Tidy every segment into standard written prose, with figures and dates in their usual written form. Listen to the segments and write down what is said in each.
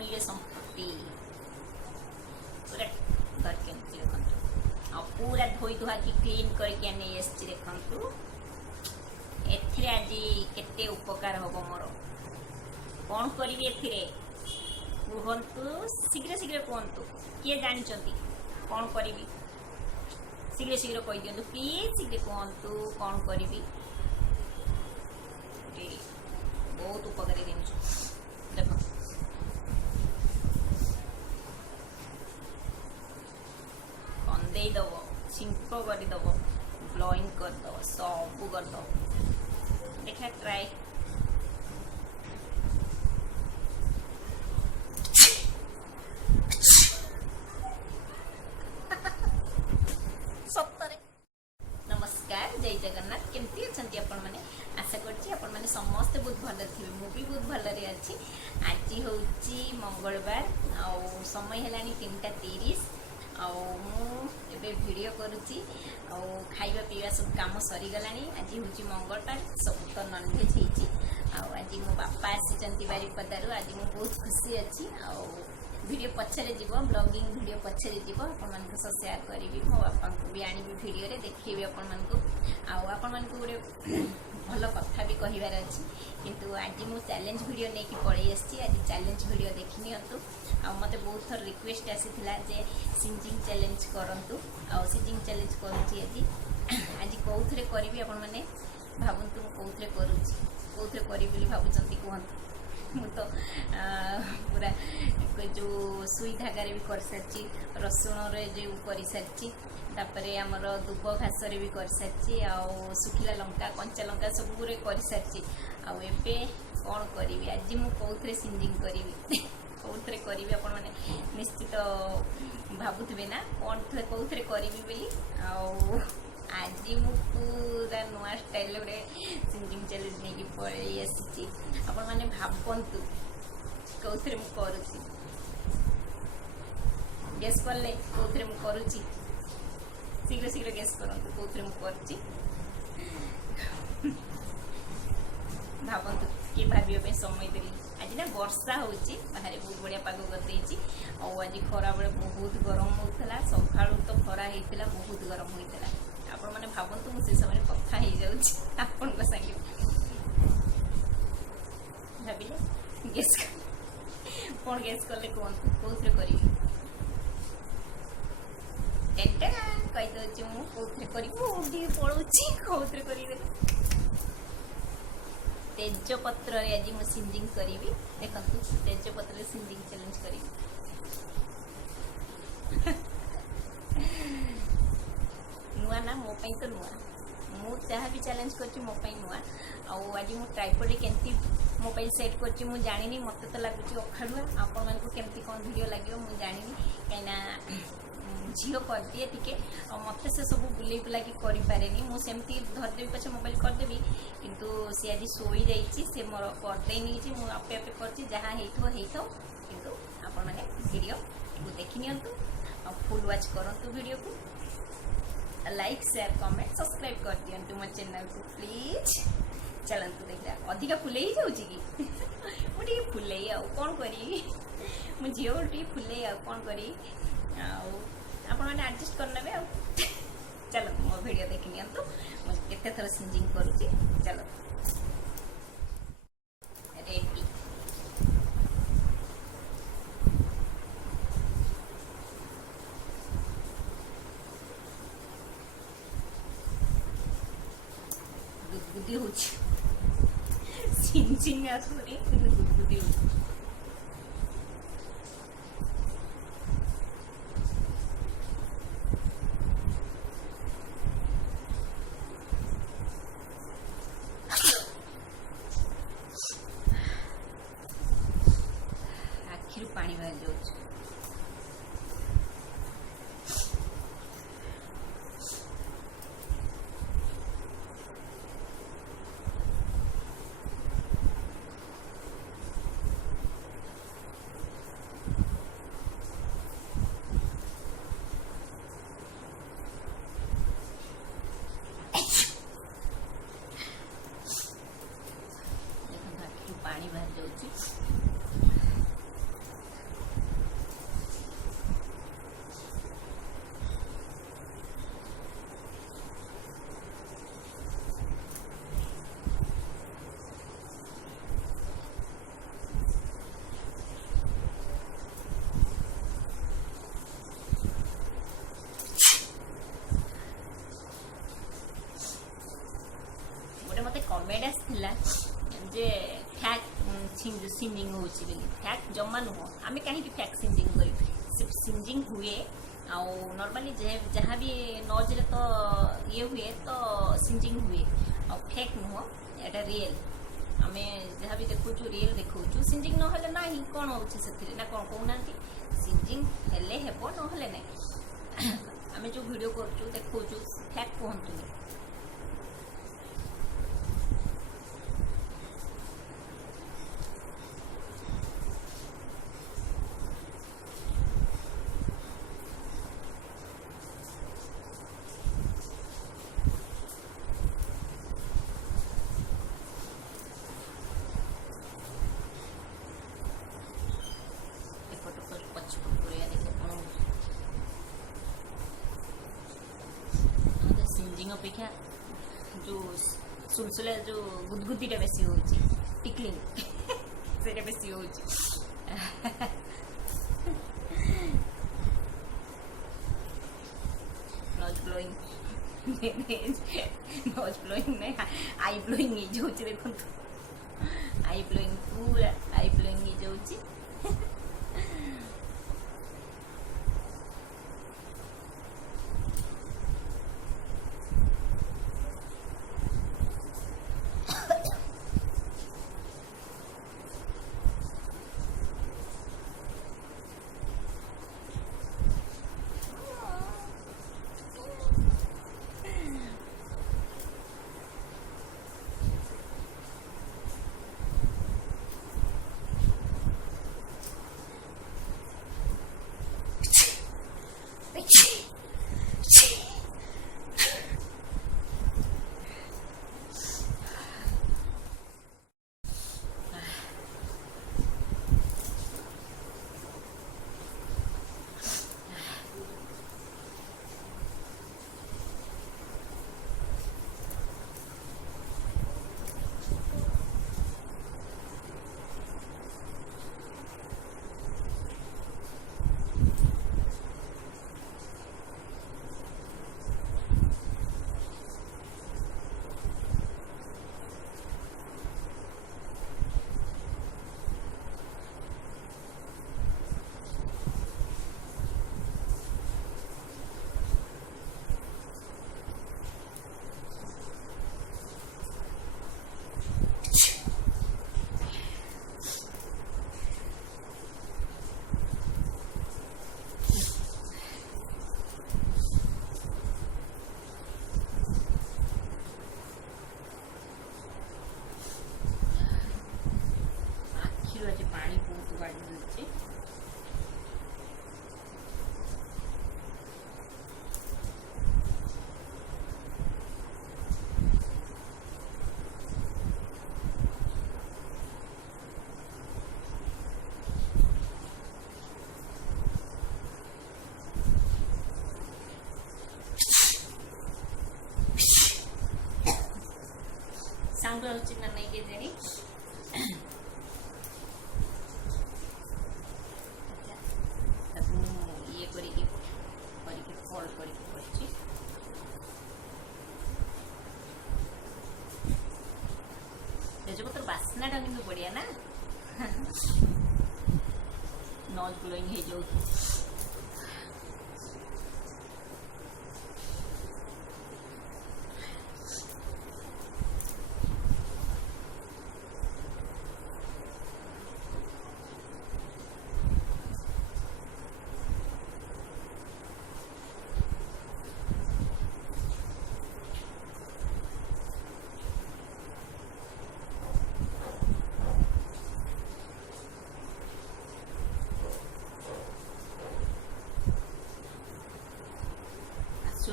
अमूल्य संपत्ति पूरा घर के देखो आ पूरा धोई धुआ की क्लीन करके नहीं आसी देखु एथिरे आज केते उपकार हम मोर कौन करी एथिरे कहतु शीघ्र शीघ्र कहतु किए जानते कौन करी शीघ्र शीघ्र कही दिंतु प्लीज शीघ्र कहतु कौन करी बहुत उपकारी जिनिस देख कंदेदब छिंक करदब ब्लोइंग करदब सब करदब देखा ट्राई जय जगन्नाथ केमती अच्छी आपण मैंने आशा करने समस्ते बहुत भल थे मुझे बहुत भलरे अच्छी आज हूँ मंगलवार आउ समय है 3:30 आबे भिड करुच्ची खाଇବା पीवा सब कम सरीगला आज हूँ मंगलवार सब तो नॉनवेज हो आज मो बापा आसी बारिपदारू आज मुझे बहुत खुशी अच्छी वीडियो पछरे जीव ब्लॉगिंग वीडियो पछरे जीव आपण शेयर करी मो बापा को भी आनी वीडियो रे देखिए आपण गोटे भल कथा भी कहबार अच्छी किंतु आज मु चैलेंज वीडियो नहीं कि पड़े आज चैलेंज वीडियो देखनी आ मते बहुत थर रिक्वेस्ट आसीथिला जे सिंजिंग चैलेंज करंतु आ सिंजिंग चैलेंज करूची आज कोउथरे करबी आपण माने भाबंतु मु कोउथरे करूची कोउथरे करी बोली भाबुचंती कहंतु मु तो पूरा जो सुई धागारे भी कर सारी रसुण रे जो कर सारी तापरे आमर दुब घास भी कर सारी सुखिला लंका कंचा लंका सब कर सारी आबे कौन करी आज मु कौथरे सिंजिंग करी कौथरे करी आपण माने निश्चित भाबुथे ना कौन कौथरे करी बोली आज मु पूरा नुआ स्टाइल गोटे सिंगिंग चैलेंज नहीं पड़े आसी आपण मैंने भावतु कौथे मु करुच्ची गेस कले कौथे मु करुच्ची शीघ्र शीघ्र गेस करंतु कौथे मु करची भावतु किए भाविया समय देली आज ना वर्षा होची बाहर बहुत बढ़िया पाग करदेची आज खरा बेले बहुत गरम होता सका तो खरा होता बहुत गरम होता आपण मैंने भावतु मुझे समय कथा हो जाऊँगी आपण संगे भाविले गेस कौन गेस कले कहतु कौथे करी कहीदे मुझे कौथे पड़ोची कौथे कर तेजपत्र आज मुझे सिंजिंग करी देखु तेजपत्र सिंजिंग चैलेंज करी नुआ ना मो तो नुआ मु जहाँ भी चैलेंज कर मो नुआ आज मु ट्राइपॉड केमती मोबाइल सेट कर जानी मत तो लगुच अखाड़ुआ आपण मान केमती कौन वीडियो लगे मुझे जानी कहीं झील कर दिए टी मत से सब बुले बुला करें मुझे धरदेवी पचे मोबाइल करदेवी किंतु सी आज शोई जाइए मोर करदे नहीं मुझे आपे आपे कर जहाँ हो किंतु आपण मैंने वीडियो को देखी नियंतु फुल वॉच करंतु वीडियो को लाइक शेयर कमेंट सब्सक्राइब कर दियंतु मो चैनल को प्लीज चलतु देखा अधिका फुले ही जाऊँगी कि मुझे फुले कौन करी मो झील फुले कौन करी आपण मैंने एडजस्ट करने चलो मो वीडियो देखी नियंतु मुझे केते थर सिंजिंग करुची चलो रेडी गुदगुदी हो सिंजिंग आसुनी गुदगुदी हो पानी बाहर जाऊँ पानी बाहर जाऊँ कहुला जे फैक्ट सिंजिंग होची बोली फैक्ट जमा नुह आम कहीं फैक्ट सिंजिंग करी सिंजिंग हुए आउ नॉर्मली जहाँ भी नॉज रे तो ये हुए तो सिंजिंग हुए आ फेक नुह एटा रियल आम जहाँ भी देखु रियल देखु सिंजिंग ना ना कौन हो ना कौन कहना सिंजिंग हेले हेबो नहेले नहीं आम जो वीडियो करूँ देखु फैक्ट कहतुनी सिंजिंग अपेक्षा जो सुलसुला जो गुदगुदीटा बेसी होची टिकलिंग सेटा बेसी होची नोज ब्लोइंग नोज ब्लोइंग नहीं आई ब्लोइंग ही जोची देखो आई ब्लोइंग पूरा आई ब्लोइंग ही जोची साउंड होची ना नहीं के देनी ये करी फोल्ड करी तेजपत्र बास्ना टा किंतु बढ़िया ना नोज ग्लोइंग है जो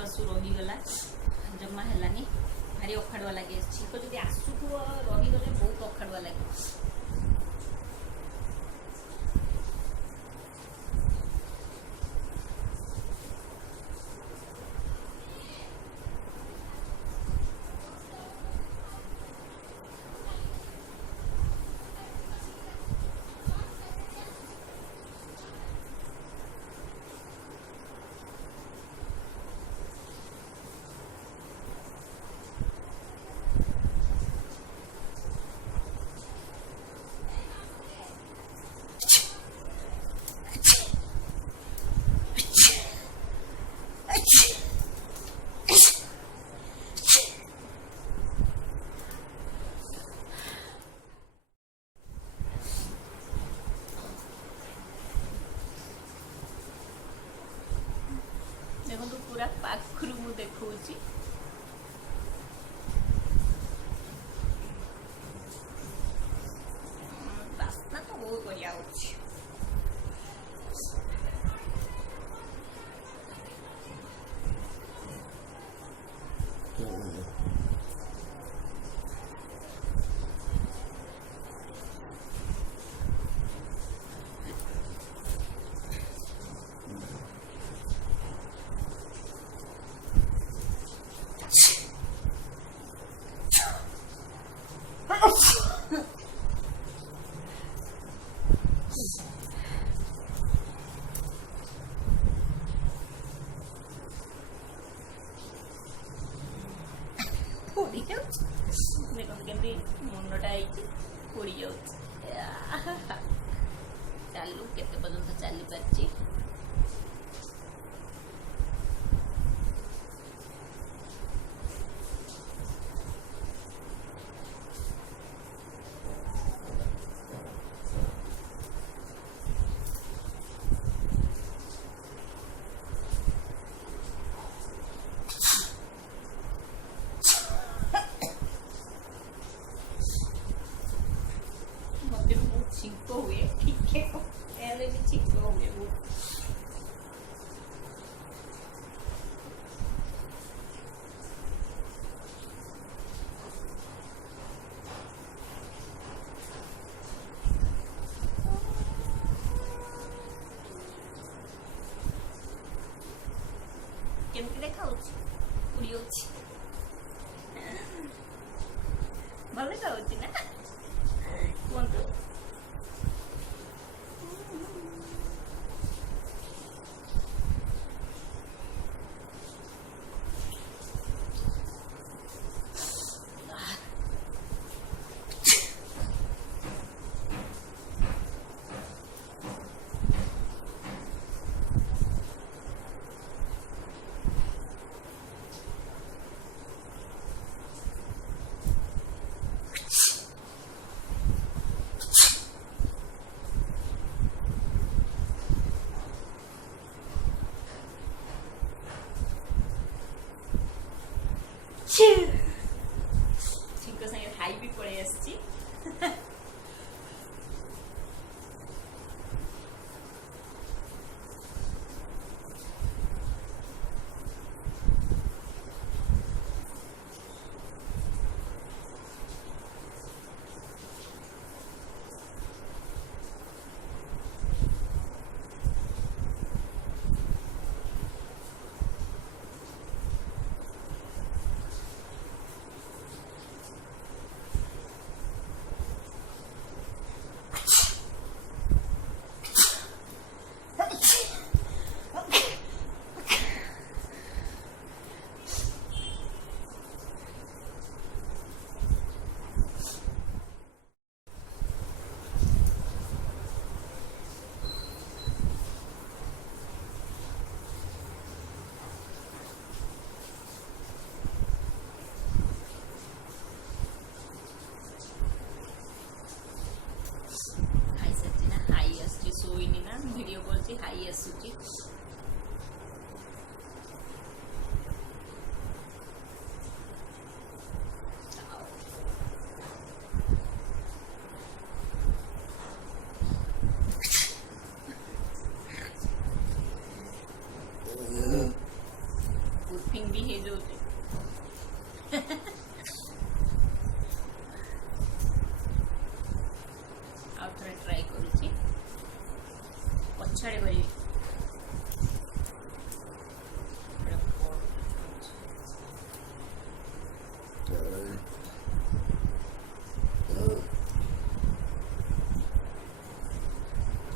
आसु रहीगला जमा है भारी अखाड़ुआ लगे छीक जब आसुक रहीगले बहुत अखाड़ुआ लगे देखो पूरा पाखरु मु देखौची बास्ना तो बहुत बढ़िया होची। पोड़ी देखो केमती मुंडटा पोड़ी जाऊँ चालू केते पर्यंत चली पारछि। छिको हुए ठीक है पहले भी छिको हुए वो केमती देखा उड़ी भल देखा ना कहतु छिंको संगे हाई भी पड़े आसची वीडियो कॉल से हाई आसूची बुफिंग भी है जो ଆଉ ଥରେ ଟ୍ରାଏ କରୁଛି ପଛଆଡ଼େ କରିବି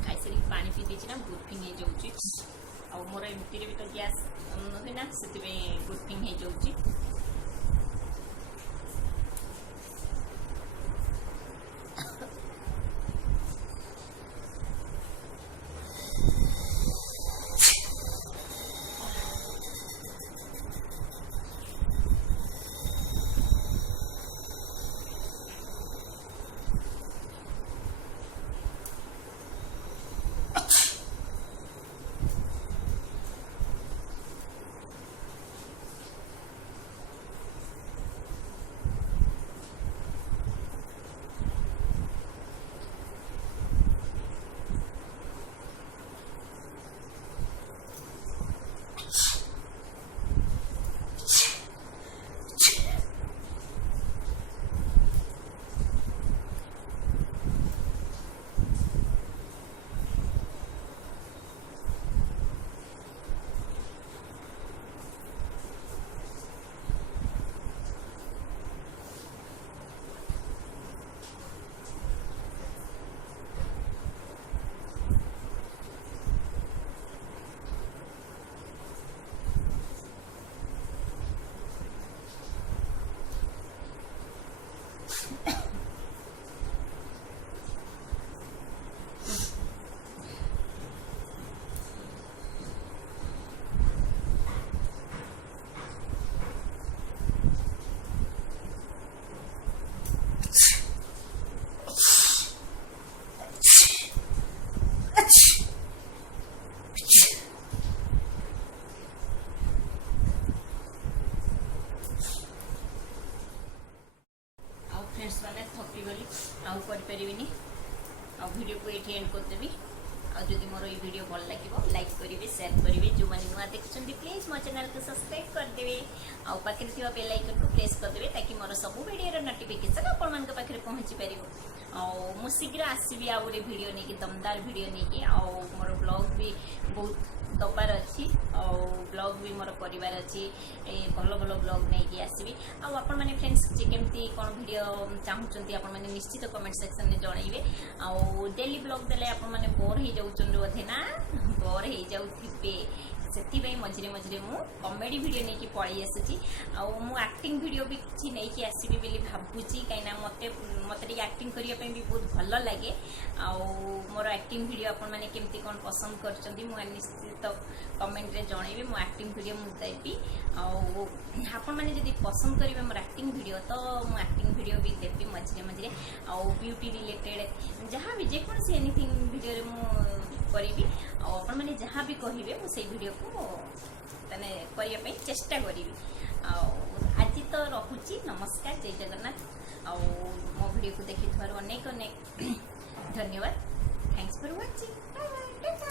ଖାଇସାରିକି ପାଣି ପିଇ ଦେଇଛି ନା ବୁଫିଂ ହେଇଯାଉଛି ଆଉ ମୋର ଏମିତିରେ ବି ତ ଗ୍ୟାସ୍ ନୁହେଁ ନା ସେଥିପାଇଁ ବୁଫିଂ ହେଇଯାଉଛି। वीडियो को ये एंड करदेवी। आदि मोर ये वीडियो भल लगे लाइक करेंगे शेयर करेंगे जो मैंने नुआ देखुं प्लीज मो चैनल को सब्सक्राइब करदे आउ पाखे बेल आइकन को प्रेस करदे ताकि मोर सब वीडियो नोटिफिकेशन आपण पाखे पहुंची पार मु शीघ्र आसबि आ गोटे वीडियो नहीं दमदार वीडियो नहीं मोर ब्लॉग भी बहुत दबार अच्छी ब्लॉग भी मोर परिवार अच्छी भल भल ब्लॉग नहीं आसबि आपण मैंने फ्रेंड्स केमती कौन वीडियो चाहूँगी आपण मैंने निश्चित कमेंट सेक्शन में जनइबे आउ डेली ब्लॉग देले आपण मैंने बोर हो जाउछन बोधे ना बोर हो जाउथिबे से मझे मझे मु कॉमेडी वीडियो नहीं पलि आसूची मु एक्टिंग वीडियो भी किसी नहीं आसबि बोली भावुची कहीं मत मत एक्टिंग करने भी बहुत भल लगे मोर एक्टिंग वीडियो आपण मैंने केमती कौन पसंद कर निश्चित कमेंट रे जनइबे मो एक्टिंग वीडियो मु देबी आपण मैंने जब पसंद करेंगे मोर एक्टिंग वीडियो तो मु एक्टिंग वीडियो भी देबी मझे मझे ब्यूटी रिलेटेड जहाँ भी जेकोसी एनीथिंग वीडियो मु करी आपण मैंने जहाँ भी कहे मुझे वीडियो को करने चेष्टा करी आज तो रखुची नमस्कार जय जगन्नाथ मो वीडियो को देखि अनेक अनेक धन्यवाद thanks for watching bye bye.